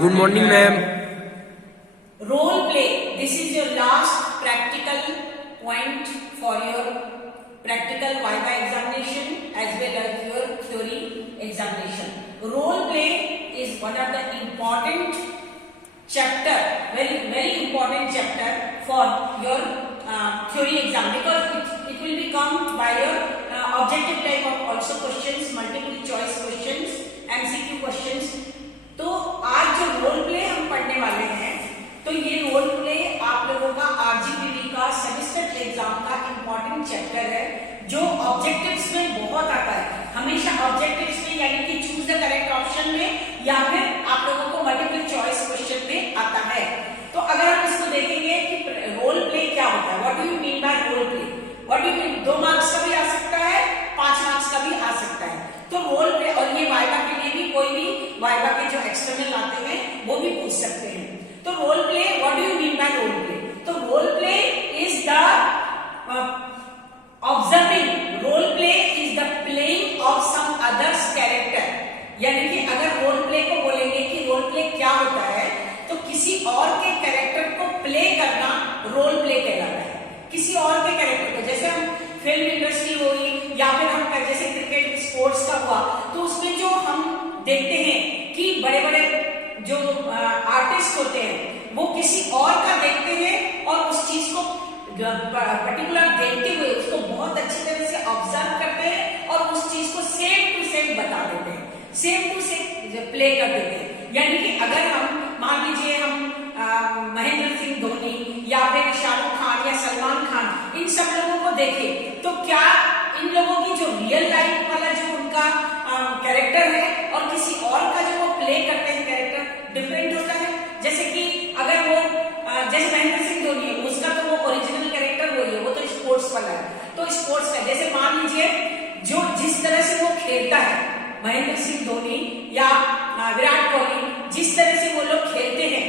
Good morning, ma'am. Role play. This is your last practical point for your practical Viva examination as well as your theory examination. Role play is one of the important chapter, very important chapter for your theory exam, because it will become by your objective type of also questions, multiple choice questions, MCQ questions. तो आज जो role play हम पढ़ने वाले हैं, तो ये role play आप लोगों का आरजीपीडी का सेमेस्टर एग्जाम का इंपॉर्टेंट चैप्टर है, जो ऑब्जेक्टिव्स में बहुत आता है। हमेशा ऑब्जेक्टिव्स में यानी कि चूज द करेक्ट ऑप्शन में या फिर आप लोगों को मल्टीपल चॉइस क्वेश्चन में आता है। तो अगर हम इसको देखेंगे कि रोल प्ले क्या होता है, what do you mean by role play, what do you mean, 2 marks का भी आ सकता है, 5 मार्क्स का भी आ सकता है। तो रोल प्ले, और ये वाइवा के लिए भी कोई भी वाइवा के जो एक्सटर्नल आते हैं वो भी पूछ सकते हैं। तो role play, what do you mean by role play? तो role play is the observing, role play is the playing of some others character. यानी कि अगर रोल प्ले को बोलेंगे कि रोल प्ले क्या होता है, तो किसी और के कैरेक्टर को प्ले करना रोल प्ले कहलाता है। किसी और के कैरेक्टर को, जैसे हम फिल्म इंडस्ट्री होगी या फिर हम जैसे क्रिकेट स्पोर्ट्स का हुआ, तो उसमें जो हम देखते हैं कि बड़े बड़े जो आर्टिस्ट होते हैं वो किसी और का देखते हैं और उस चीज को पर्टिकुलर देखते हुए उसको बहुत अच्छी तरह से ऑब्जर्व करते हैं और उस चीज को सेम टू सेम बता देते हैं, सेम टू सेम प्ले कर देते हैं। यानी कि अगर हम मान लीजिए हम महेंद्र सिंह धोनी या फिर शाहरुख खान या सलमान खान, इन सब लोगों को देखें, तो क्या इन लोगों की जो रियल लाइफ वाला जो उनका कैरेक्टर है और किसी और का जो वो प्ले करते हैं कैरेक्टर डिफरेंट होता है? जैसे कि अगर वो जैसे महेंद्र सिंह धोनी है, उसका तो वो ओरिजिनल कैरेक्टर वही है, वो तो स्पोर्ट्स वाला है। तो स्पोर्ट्स का जैसे मान लीजिए जो जिस तरह से वो खेलता है महेंद्र सिंह धोनी या विराट कोहली, जिस तरह से वो लोग खेलते हैं,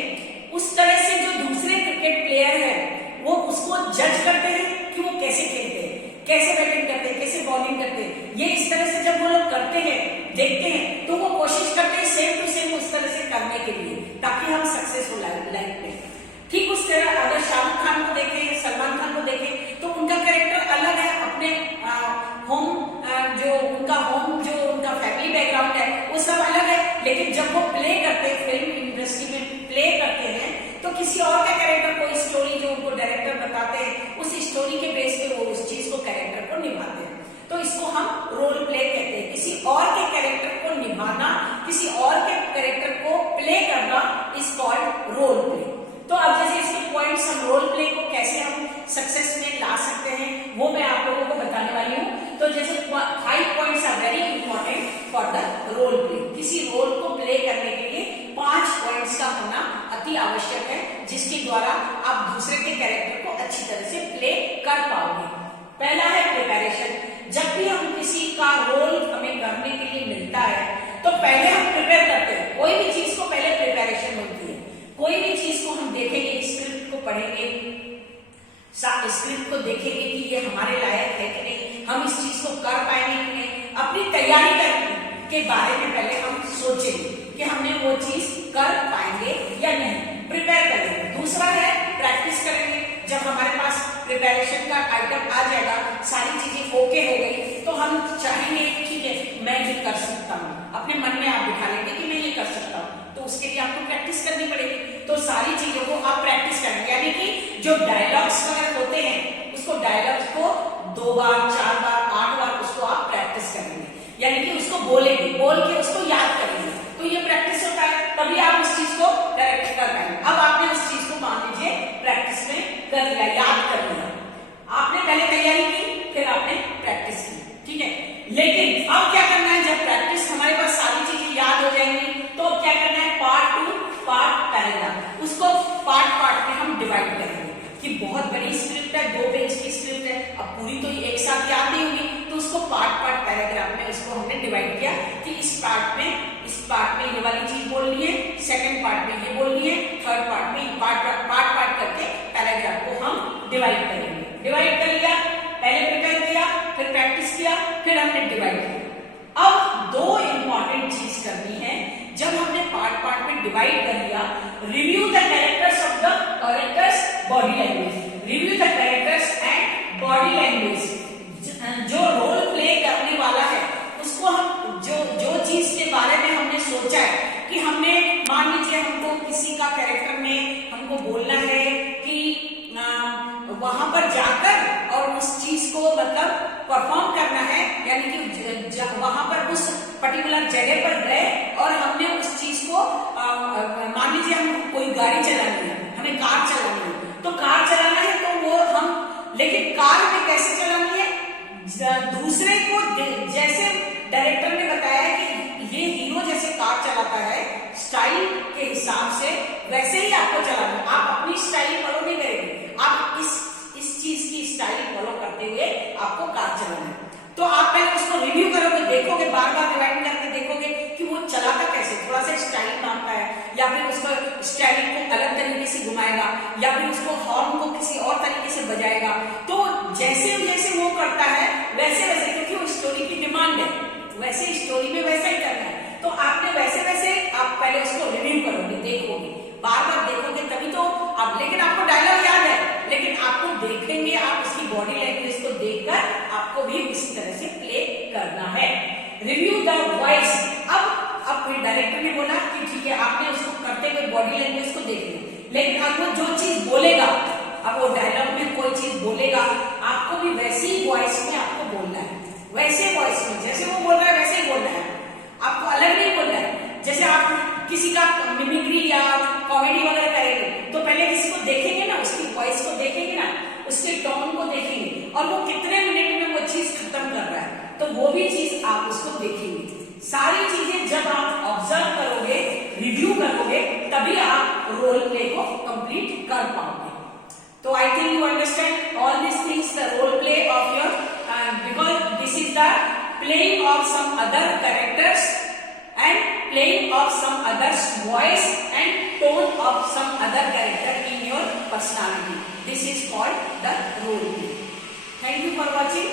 उस तरह से जो दूसरे क्रिकेट प्लेयर हैं वो उसको जज करते हैं कि वो कैसे खेलते हैं, कैसे बैटिंग करते हैं, कैसे बॉलिंग करते हैं। ये इस तरह से जब वो लोग करते हैं, देखते हैं, तो वो कोशिश करते हैं सेम टू सेम उस तरह से करने के लिए, ताकि हम सक्सेस हो लाइफ में। ठीक उस तरह अगर शाहरुख खान को देखें, सलमान खान को देखें, तो उनका कैरेक्टर अलग है। अपने होम जो उनका फैमिली बैकग्राउंड है वो सब अलग है, लेकिन जब वो प्ले करते हैं, फिल्म इंडस्ट्री में प्ले करते हैं, तो किसी और का कैरेक्टर, कोई स्टोरी जो उनको डायरेक्टर बताते हैं, उस स्टोरी के बेस पे वो उस चीज को, कैरेक्टर को निभाते हैं। तो इसको हम रोल प्ले कहते हैं। किसी और के कैरेक्टर को निभाना, किसी और के कैरेक्टर को प्ले करना इज कॉल्ड रोल प्ले। तो अब जैसे इसके पॉइंट्स, हम रोल प्ले को कैसे हम सक्सेस में ला सकते हैं वो मैं आप लोगों को बताने वाली हूँ। तो जैसे 5 points are very important for the role play. किसी रोल को प्ले करने के लिए 5 पॉइंट्स का होना अति आवश्यक है, जिसके द्वारा आप दूसरे के कैरेक्टर को अच्छी तरह से प्ले कर पाओगे। पहला है प्रिपरेशन। जब भी हम किसी का रोल हमें करने के लिए मिलता है, तो पहले हम प्रिपेयर करते हैं। कोई भी चीज को पहले प्रिपरेशन होती है। कोई भी चीज को हम देखेंगे, स्क्रिप्ट को पढ़ेंगे, स्क्रिप्ट को देखेंगे कि ये हमारे लायक है कि नहीं, हम इस चीज को कर पाएंगे कि नहीं। अपनी तैयारी करने के बारे में पहले हम सोचेंगे कि हमने वो चीज कर पाएंगे या नहीं, प्रिपेयर करेंगे। दूसरा है प्रैक्टिस करेंगे। जब हमारे पास प्रिपरेशन का आइटम आ जाएगा, सारी चीजें ओके हो गई, तो हम चाहेंगे ठीक है मैं ये कर सकता हूँ। अपने मन में आप दिखा लेंगे कि मैं ये कर सकता हूँ, तो उसके लिए आपको प्रैक्टिस करनी पड़ेगी। तो सारी चीजों को आप प्रैक्टिस करेंगे, यानी कि जो डायलॉग्स वगैरह होते हैं, उसको डायलॉग्स को 2 बार, 4 बार, 8 बार उसको आप प्रैक्टिस करेंगे, यानी कि उसको बोलेंगे, बोल के उसको याद करेंगे। तो ये प्रैक्टिस होता है, तभी आप उस चीज को डायरेक्ट कर पाएंगे। अब आपने उस चीज को मान लीजिए प्रैक्टिस में कर लिया, याद कर लिया, आपने पहले तैयारी की, फिर आपने प्रैक्टिस की, ठीक है। लेकिन अब क्या करना है, जब प्रैक्टिस हमारे पास सारी चीजें याद हो जाएंगी, तो अब क्या करना है, पार्ट टू पार्ट पैराग्राफ, उसको पार्ट में हम डिवाइड करेंगे कि बहुत बड़ी स्क्रिप्ट है, 2 पेज की स्क्रिप्ट है, अब पूरी तो एक साथ याद नहीं होगी, तो उसको पार्ट पैराग्राफ में उसको हमने डिवाइड किया कि इस पार्ट में ये वाली चीज बोलनी है, सेकंड पार्ट में ये बोलनी है, थर्ड पार्ट में पार्ट करके पैराग्राफ को हम डिवाइड करेंगे। डिवाइड कर लिया, पहले प्रिपेयर किया, फिर प्रैक्टिस किया, फिर हमने डिवाइड किया। अब 2 इंपॉर्टेंट चीज करनी है। जब हमने पार्ट में में डिवाइड कर लिया। Review the characters of the characters body language, review the characters and body language. जो रोल प्ले करने वाला है उसको हम जो चीज के बारे में हमने सोचा है कि हमने, मान लीजिए हमको किसी का कैरेक्टर में हमको बोलना है कि वहां पर जाकर और उस चीज को मतलब परफॉर्म करना है, यानी कि वहां पर उस पर्टिकुलर जगह पर गए और हमने उस चीज को मान लीजिए हम कोई गाड़ी चलानी है, हमें कार चलानी है, तो कार चलाना है तो वो हम, लेकिन कार में कैसे चलानी है, दूसरे को जैसे डायरेक्टर ने बताया कि ये हीरो जैसे कार चलाता है स्टाइल के हिसाब से, वैसे ही आपको चलाना है। आप अपनी स्टाइल फॉलो नहीं करेंगे, आप इस चीज की स्टाइल फॉलो करते हुए आपको कार चलाना है। तो आप पहले उसको रिव्यू करोगे, देखोगे, बार बार रिवाइंड करके देखोगे कि वो चलाता कैसे, थोड़ा सा स्टाइल मारता है या फिर उसको स्टाइलिंग को अलग तरीके से घुमाएगा या फिर उसको हॉर्न को किसी और तरीके से बजाएगा। तो जैसे जैसे वो करता है वैसे वैसे, क्योंकि वो स्टोरी की डिमांड है, वैसे स्टोरी में वैसा ही करना है। तो आपने वैसे वैसे आप पहले उसको रिव्यू करोगे, देखोगे, बार बार देखोगे, तभी तो आप, लेकिन आपको डायलॉग याद है, लेकिन आपको देखेंगे, आप उसकी बॉडी लैंग्वेज को देखकर आपको भी उसी तरह से प्ले करना है। Review the voice. अब फिर डायरेक्टर ने बोला कि ठीक है, आपने उसको करते हुए बॉडी लैंग्वेज को देख लिया, लेकिन अब वो जो चीज बोलेगा, अब वो डायलॉग में कोई चीज बोलेगा, आपको भी वैसी ही वॉइस में आपको बोलना है, वैसे वॉइस में, जैसे वो बोल रहा है वैसे ही बोलना है, आपको अलग नहीं बोलना है। जैसे आप किसी का मिमिक्री या कॉमेडी वगैरह करेंगे तो पहले किसी को देखेंगे ना, उसकी वॉइस को देखेंगे ना, उसके टोन को देखेंगे और वो कितने मिनट में वो चीज खत्म कर रहा है, तो वो भी चीज आप उसको देखेंगे। सारी चीजें जब आप ऑब्जर्व करोगे, रिव्यू करोगे, तभी आप रोल प्ले को कंप्लीट कर पाओगे। तो I think you understand all this things, the role play of your, because this is the playing of some other characters and playing of some other's voice and tone of some other character in your personality. This is called the role play. Thank you for watching.